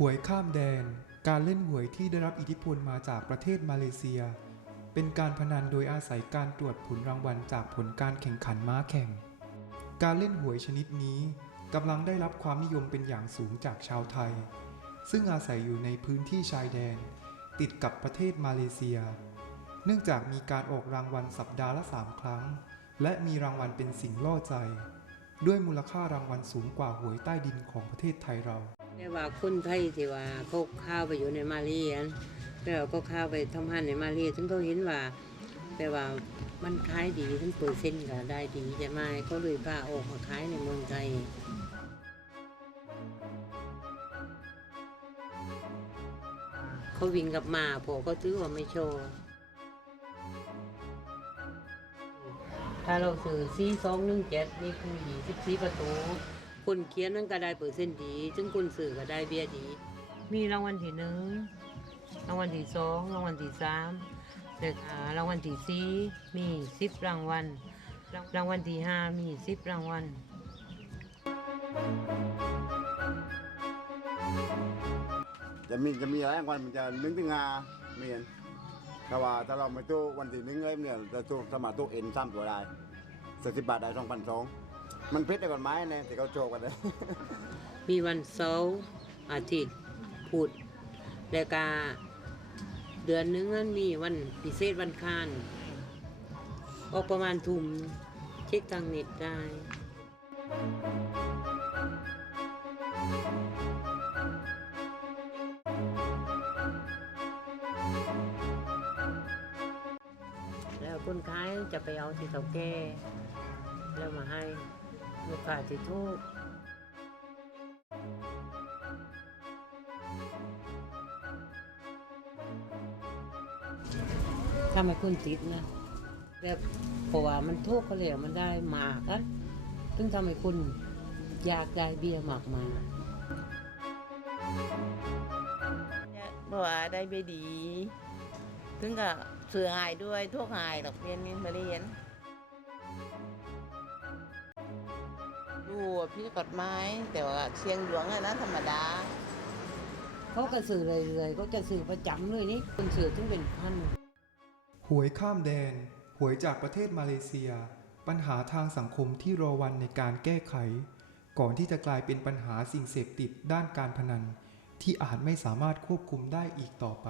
หวยข้ามแดน การเล่นหวยที่ได้รับอิทธิพลมาจากประเทศมาเลเซีย เป็นการพนันโดยอาศัยการตรวจผลรางวัลจากผลการแข่งขันม้าแข่ง การเล่นหวยชนิดนี้กำลังได้รับความนิยมเป็นอย่างสูงจากชาวไทย ซึ่งอาศัยอยู่ในพื้นที่ชายแดน ติดกับประเทศมาเลเซีย เนื่องจากมีการออกรางวัลสัปดาห์ละ 3 ครั้ง และมีรางวัลเป็นสิ่งล่อใจ ด้วยมูลค่ารางวัลสูงกว่าหวยใต้ดินของประเทศไทยเรา แม่ว่าคนไทยที่ว่าเขาเข้าไปอยู่ในมาเลอันแล้วก็เข้าไปทำงานในมาเลถึงเขาเห็นว่าแปลว่ามันขายดีทั้งเปอร์เซ็นต์ก็ได้ดีใช่ไมเขาเลยพาออกมาขายในเมืองไทยเขาวิ่งกลับมาพอก็ถือว่าไม่โชว์ถ้าเราซื้อซีสองหนึ่งเจ็ดนี่คือยี่สิบสี่ประตู คนเขียนนั่นก็ได้เปอร์เซ็นต์ดีซึ่งคนสื่อก็ได้เบี้ยดี มีรางวัลที่หนึ่งรางวัลที่สองรางวัลที่สามแต่รางวัลที่สี่มีสิบรางวัลรางรางวัลที่ห้ามีสิบรางวัลจะมีจะมีอะไรวันมันจะนึงถึงงาเมียนแต่ว่าถ้าเราไม่ตู้วันที่หนึงเลยเนี่ยจะตู้สมัครตู้เอ็นซ้ำตัวได้สิบบาทได้สองพันสอง มันเพชรได้กฎหมายเนี่ยที่เขาโจกกันเลย มีวันเสาร์อาทิตย์พุธแล้วก็เดือนหนึงมันมีวันพิเศษวันคานออกประมาณทุ่มเช็คทางเน็ตได้ แล้วคนขายจะไปเอาที่เตาแก่แล้วมาให้ ลูกค้าที่ทุกถ้าไม่คุณติดนะแบบเพราะว่ามันทุกข์เขาเลยมันได้มากอะถึงทำให้คุณอยากได้เบียร์มากมาเนี่ยบอกว่าได้เบดี ถึงกับเสือหายด้วยทั่วหายดอกเบี้ยนี่มาเรียน ดูพี่กฎหมายแต่ว่าเชียงหลวงอะนะธรรมดา เขาก็สื่อเลยๆก็จะสื่อประจำเลยนี่คนสื่อถึงเป็นพัน หวยข้ามแดน หวยจากประเทศมาเลเซีย ปัญหาทางสังคมที่รอวันในการแก้ไข ก่อนที่จะกลายเป็นปัญหาสิ่งเสพติดด้านการพนัน ที่อาจไม่สามารถควบคุมได้อีกต่อไป